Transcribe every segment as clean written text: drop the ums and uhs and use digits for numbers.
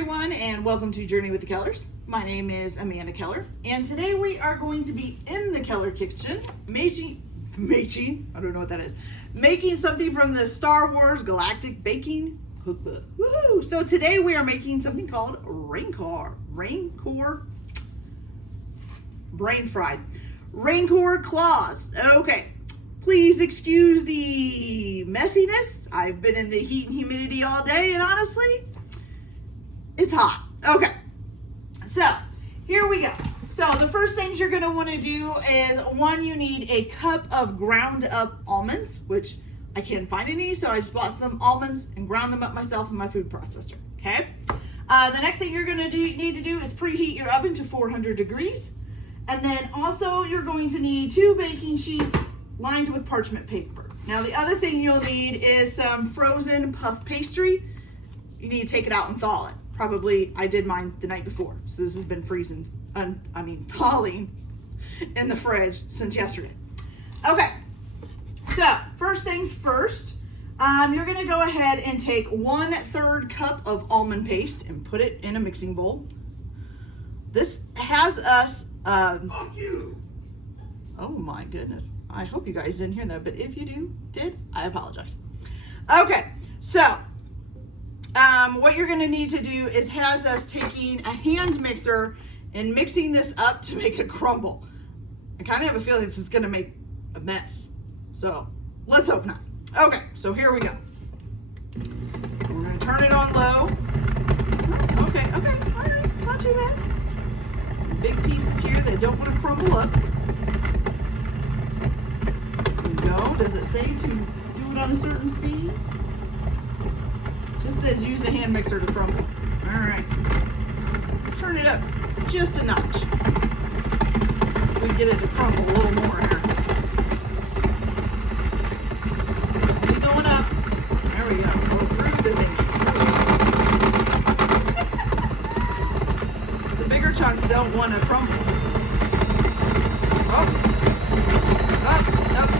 everyone, and welcome to Journey with the Kellers. My name is Amanda Keller, and today we are going to be in the Keller kitchen making, I don't know what that is, making something from the Star Wars Galactic Baking Cookbook. Woohoo! So today we are making something called Rancor, brains fried, Rancor Claws. Okay, please excuse the messiness. I've been in the heat and humidity all day, and honestly, it's hot. Okay, so here we go. So the first things you're going to want to do is, one, you need a cup of ground up almonds, which I can't find any, so I just bought some almonds and ground them up myself in my food processor. Okay. The next thing you're going to need to do is preheat your oven to 400 degrees. And then also you're going to need 2 baking sheets lined with parchment paper. Now the other thing you'll need is some frozen puff pastry. You need to take it out and thaw it. Probably, I did mine the night before, so this has been thawing in the fridge since yesterday. Okay, so first things first, you're gonna go ahead and take 1/3 cup of almond paste and put it in a mixing bowl. This has us, Fuck you. Oh my goodness, I hope you guys didn't hear that, but if you did, I apologize. Okay, so what you're going to need to do is has us taking a hand mixer and mixing this up to make a crumble. I kind of have a feeling this is going to make a mess. So let's hope not. Okay, so here we go. We're going to turn it on low. Okay, all right, it's not too bad. Big pieces here that don't want to crumble up. There we go. Does it say to do it on a certain speed? Just says use a hand mixer to crumble. All right, let's turn it up just a notch. We can get it to crumble a little more here. Keep going up. There we go. Go through the thing. The bigger chunks don't want to crumble. Oh,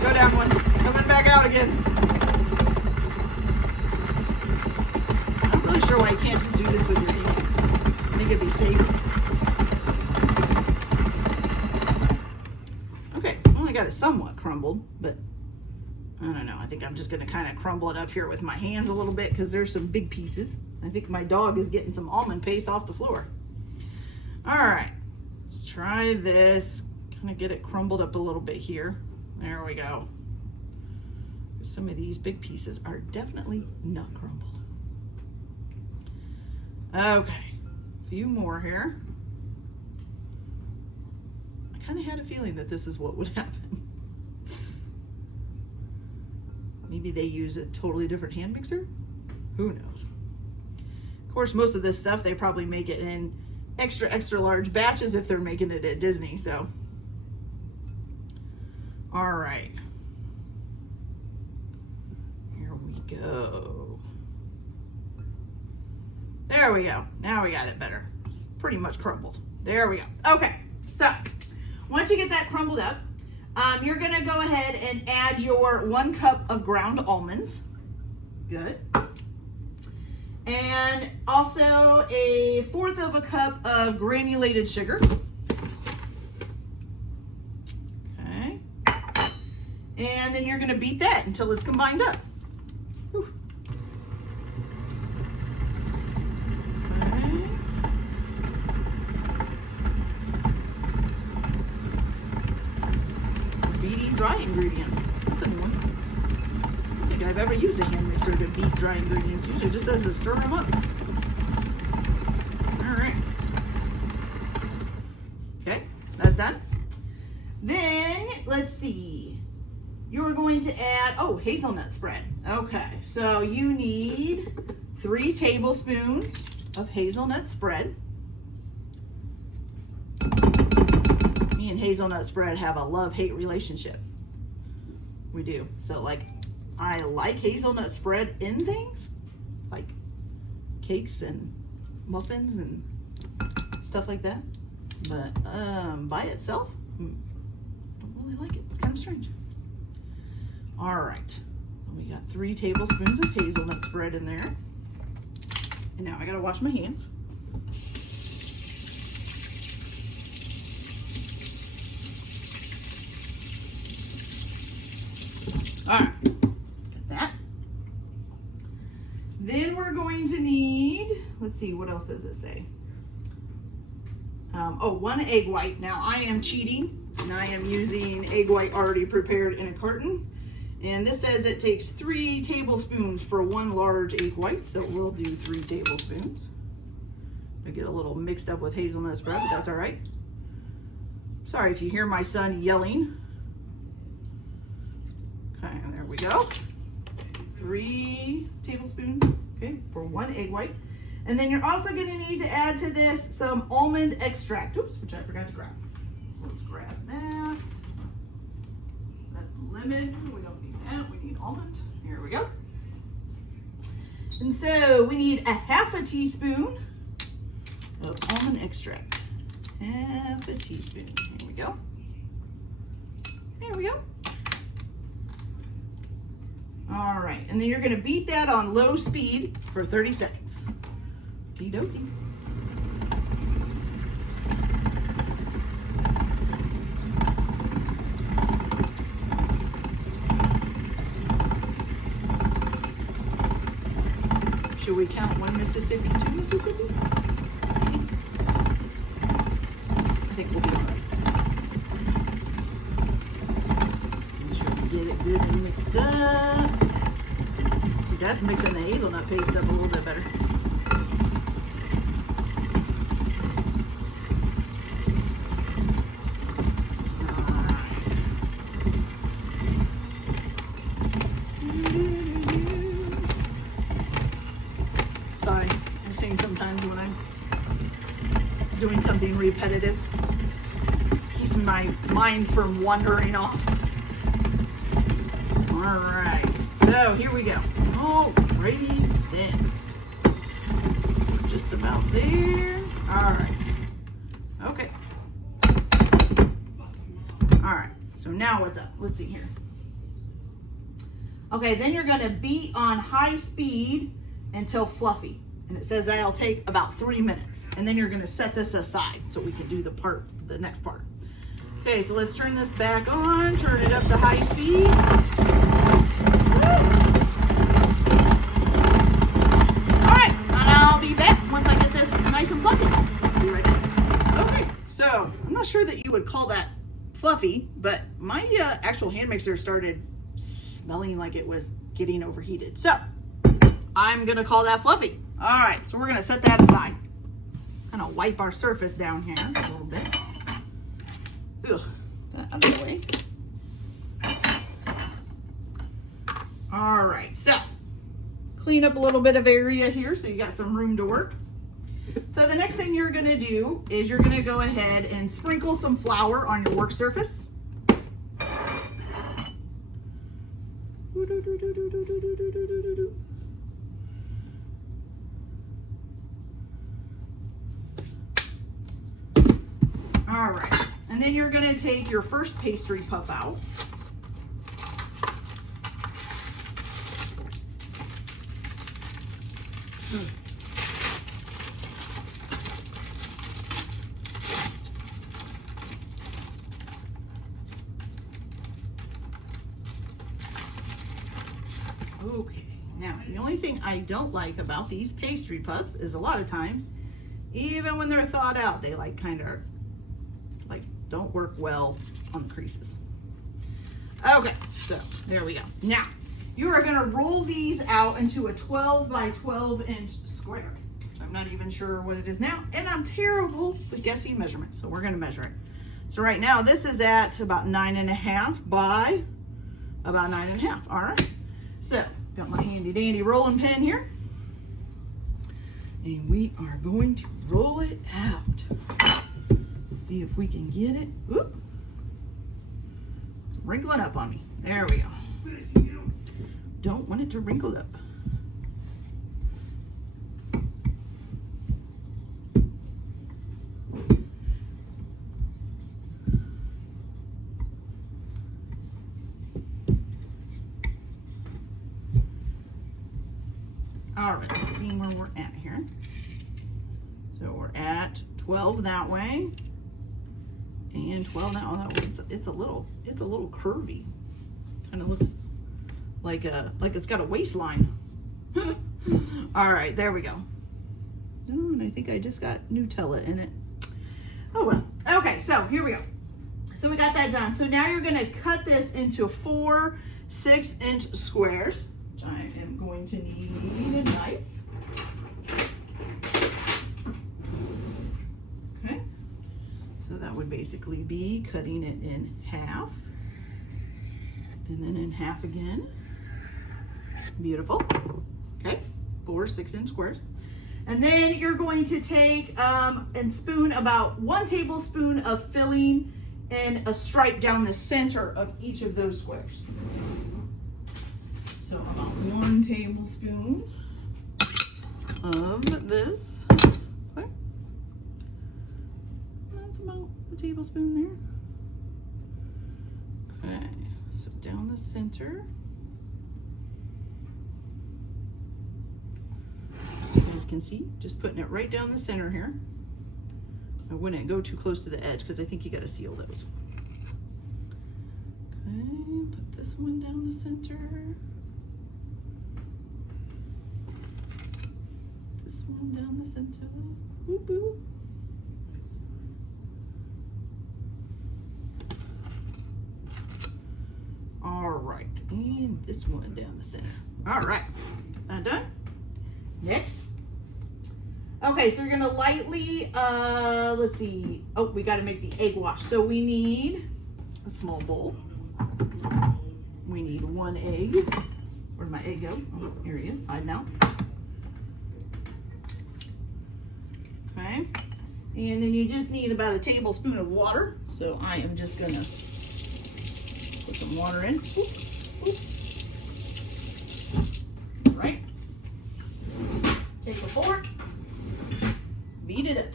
go down one. Coming back out again. Sure why you can't just do this with your hands. I think it'd be safer. Okay, only got it somewhat crumbled, but I don't know. I think I'm just going to kind of crumble it up here with my hands a little bit because there's some big pieces. I think my dog is getting some almond paste off the floor. All right, let's try this. Kind of get it crumbled up a little bit here. There we go. Some of these big pieces are definitely not crumbled. Okay, a few more here. I kind of had a feeling that this is what would happen. Maybe they use a totally different hand mixer? Who knows? Of course, most of this stuff, they probably make it in extra large batches if they're making it at Disney, so. All right. Here we go. There we go. Now we got it better. It's pretty much crumbled. There we go. Okay, so once you get that crumbled up, you're going to go ahead and add your 1 cup of ground almonds. Good. And also a 1/4 of a cup of granulated sugar. Okay. And then you're going to beat that until it's combined up. Whew. Dry ingredients. That's a new one. I don't think I've ever used a hand mixer to beat dry ingredients. Usually it just does is stir them up. All right. Okay, that's done. Then let's see. You're going to add hazelnut spread. Okay, so you need 3 tablespoons of hazelnut spread. Me and hazelnut spread have a love-hate relationship. We do. So like, I like hazelnut spread in things like cakes and muffins and stuff like that, but by itself, don't really like it. It's kind of strange. All right, we got 3 tablespoons of hazelnut spread in there, and now I gotta wash my hands. let's see, what else does it say? Oh, 1 egg white. Now I am cheating and I am using egg white already prepared in a carton. And this says it takes 3 tablespoons for 1 large egg white. So we'll do 3 tablespoons. I get a little mixed up with hazelnut spread, but that's all right. Sorry if you hear my son yelling. Okay, there we go. 3 tablespoons, okay, for 1 egg white. And then you're also gonna need to add to this some almond extract, oops, which I forgot to grab. So let's grab that. That's lemon, we don't need that, we need almond. Here we go. And so we need a 1/2 teaspoon of almond extract. 1/2 teaspoon, here we go. There we go. All right, and then you're gonna beat that on low speed for 30 seconds. Okie dokie. Should we count 1 Mississippi, 2 Mississippi? I think we'll be all right. Make sure we get it good and mixed up. See, that's mixing the hazelnut paste up a little bit better. Sorry, I sing sometimes when I'm doing something repetitive. Keeps my mind from wandering off. All right, so here we go. Alrighty then. Just about there. All right. Okay. All right, so now what's up? Let's see here. Okay, then you're gonna beat on high speed until fluffy. And it says that'll take about 3 minutes. And then you're gonna set this aside so we can do the next part. Okay, so let's turn this back on, turn it up to high speed. All right, and I'll be back once I get this nice and fluffy. Be right back. Okay, so I'm not sure that you would call that fluffy, but my actual hand mixer started smelling like it was getting overheated. So I'm gonna call that fluffy. All right, so we're gonna set that aside. Kind of wipe our surface down here a little bit. Ugh, that out of the way. All right, so clean up a little bit of area here so you got some room to work. So the next thing you're gonna do is you're gonna go ahead and sprinkle some flour on your work surface. All right, and then you're gonna take your first pastry puff out. Okay, now the only thing I don't like about these pastry puffs is a lot of times, even when they're thawed out, they kind of don't work well on the creases. Okay, so there we go. Now you are going to roll these out into a 12 by 12 inch square, which I'm not even sure what it is now, and I'm terrible with guessing measurements, so we're going to measure it. So right now this is at about 9.5 by about 9.5. All right, so got my handy dandy rolling pin here, and we are going to roll it out. See if we can get it. Whoop. It's wrinkling up on me. There we go. Don't want it to wrinkle up. All right, let's see where we're at here. So we're at 12 that way. And 12 now. It's a little curvy. Kind of looks like it's got a waistline. All right, there we go. No, and I think I just got Nutella in it. Oh well. Okay, so here we go. So we got that done. So now you're gonna cut this into 4 6-inch squares. Which I am going to need a knife. Okay. So that would basically be cutting it in half. And then in half again. Beautiful. Okay, 4 6-inch squares. And then you're going to take and spoon about 1 tablespoon of filling and a stripe down the center of each of those squares. So about 1 tablespoon of this. Okay. That's about a tablespoon there. Okay, so down the center. So you guys can see, just putting it right down the center here. I wouldn't go too close to the edge because I think you got to seal those. Okay, put this one down the center. This one down the center. Boop, boop. All right, and this one down the center. All right, got that done. Next. Okay, so you're gonna lightly, let's see. Oh, we gotta make the egg wash. So we need a small bowl. We need 1 egg. Where'd my egg go? Oh, here he is, hiding out. Okay, and then you just need about a tablespoon of water. So I am just gonna put some water in. Oop, oop. All right. Take a fork, beat it up.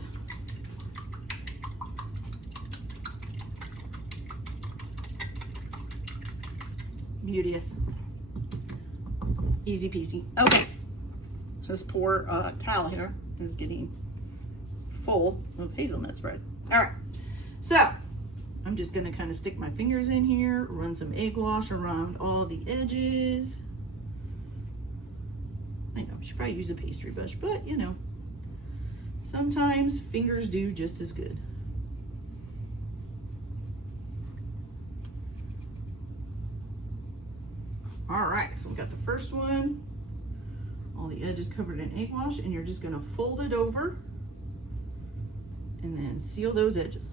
Beauteous. Easy peasy. Okay. This poor towel here is getting full of hazelnut spread. All right. So I'm just going to kind of stick my fingers in here, run some egg wash around all the edges. I know, you should probably use a pastry brush, but you know, sometimes fingers do just as good. All right, so we got the first one, all the edges covered in egg wash, and you're just gonna fold it over and then seal those edges.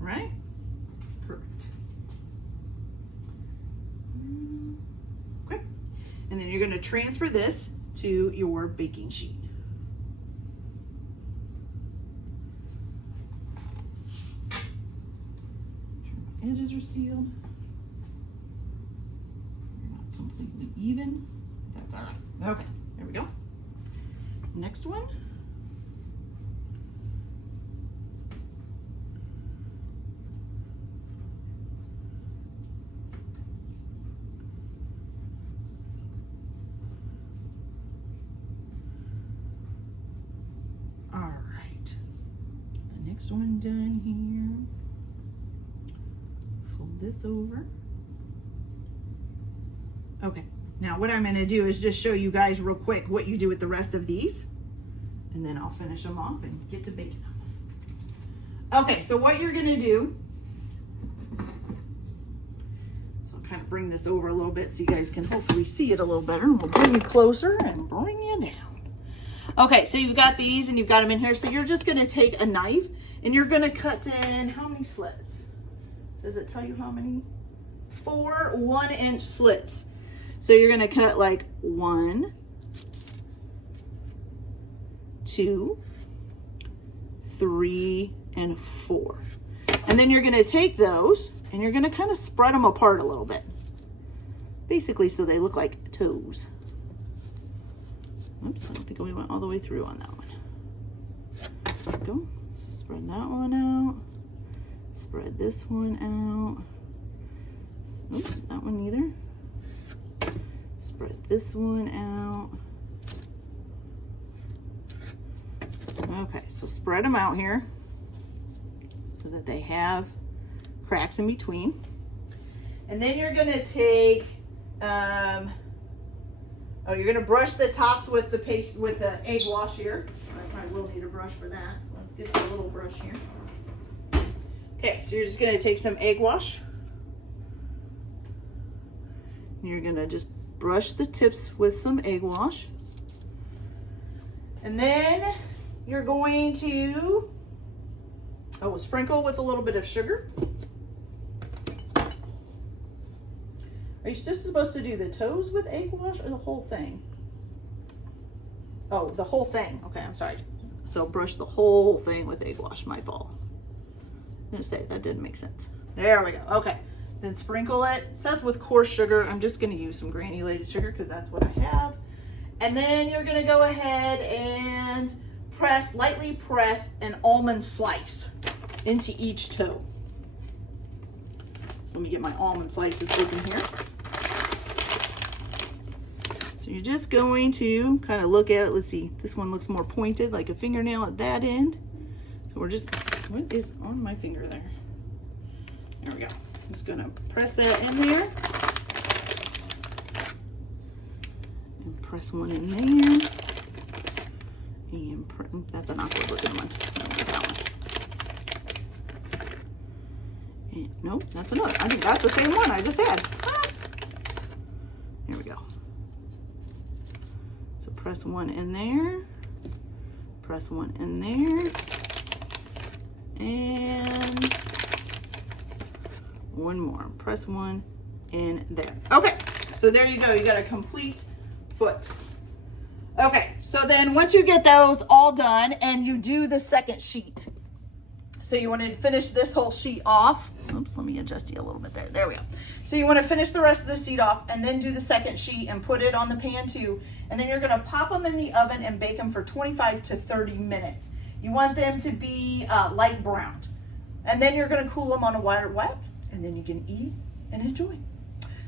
Right? Correct. Okay. And then you're going to transfer this to your baking sheet. Sure my edges are sealed. They're not completely even. That's all right. Okay, there we go. Next one. One done here. Fold this over. Okay, now what I'm going to do is just show you guys real quick what you do with the rest of these, and then I'll finish them off and get the bacon on. Okay, so what you're going to do, so I'll kind of bring this over a little bit so you guys can hopefully see it a little better. We'll bring you closer and bring you down. Okay, so you've got these and you've got them in here. So you're just going to take a knife and you're going to cut in how many slits? Does it tell you how many? 4 1-inch slits. So you're going to cut like 1, 2, 3, and 4. And then you're going to take those and you're going to kind of spread them apart a little bit. Basically so they look like toes. Oops, I don't think we went all the way through on that one. There we go. So spread that one out. Spread this one out. Oops, that one either. Spread this one out. Okay, so spread them out here so that they have cracks in between. And then you're gonna take Oh, you're gonna brush the tops with the paste, with the egg wash here. I probably will need a brush for that. So let's get the little brush here. Okay, so you're just gonna take some egg wash. You're gonna just brush the tips with some egg wash. And then you're going to, sprinkle with a little bit of sugar. Are you just supposed to do the toes with egg wash or the whole thing? Oh, the whole thing. Okay, I'm sorry. So brush the whole thing with egg wash, my fault. I'm gonna say that didn't make sense. There we go. Okay, then sprinkle it. It says with coarse sugar. I'm just gonna use some granulated sugar because that's what I have. And then you're gonna go ahead and lightly press an almond slice into each toe. So let me get my almond slices open here. So you're just going to kind of look at it. Let's see, this one looks more pointed, like a fingernail at that end. So we're just, what is on my finger there? There we go. I'm just gonna press that in there. And press one in there. And that's an awkward looking one. That one. And, nope, that's another. I think that's the same one I just had. Ah. Here we go. So press one in there. Press one in there. And one more. Press one in there. Okay, so there you go. You got a complete foot. Okay, so then once you get those all done and you do the second sheet, so you want to finish this whole sheet off. Oops, let me adjust you a little bit there. There we go. So you want to finish the rest of the sheet off and then do the second sheet and put it on the pan too. And then you're going to pop them in the oven and bake them for 25 to 30 minutes. You want them to be light browned. And then you're going to cool them on a wire wet, and then you can eat and enjoy.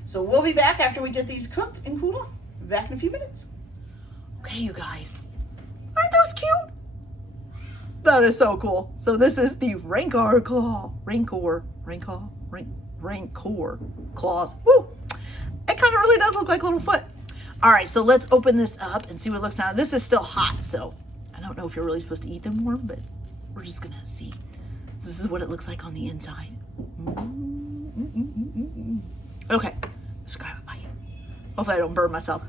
So we'll be back after we get these cooked and cooled off. We'll be back in a few minutes. Okay, you guys, aren't those cute? That is so cool. So this is the Rancor Claws. Woo! It kind of really does look like a little foot. All right, so let's open this up and see what it looks like. This is still hot, so I don't know if you're really supposed to eat them warm, but we're just gonna see. This is what it looks like on the inside. Okay, let's grab a bite. Hopefully I don't burn myself.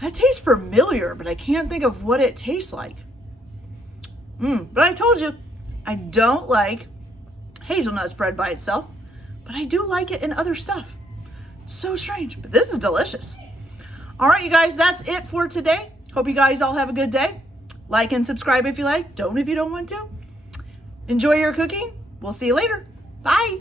That tastes familiar, but I can't think of what it tastes like. But I told you, I don't like hazelnut spread by itself, but I do like it in other stuff. It's so strange, but this is delicious. All right, you guys, that's it for today. Hope you guys all have a good day. Like and subscribe if you like. Don't if you don't want to. Enjoy your cooking. We'll see you later. Bye.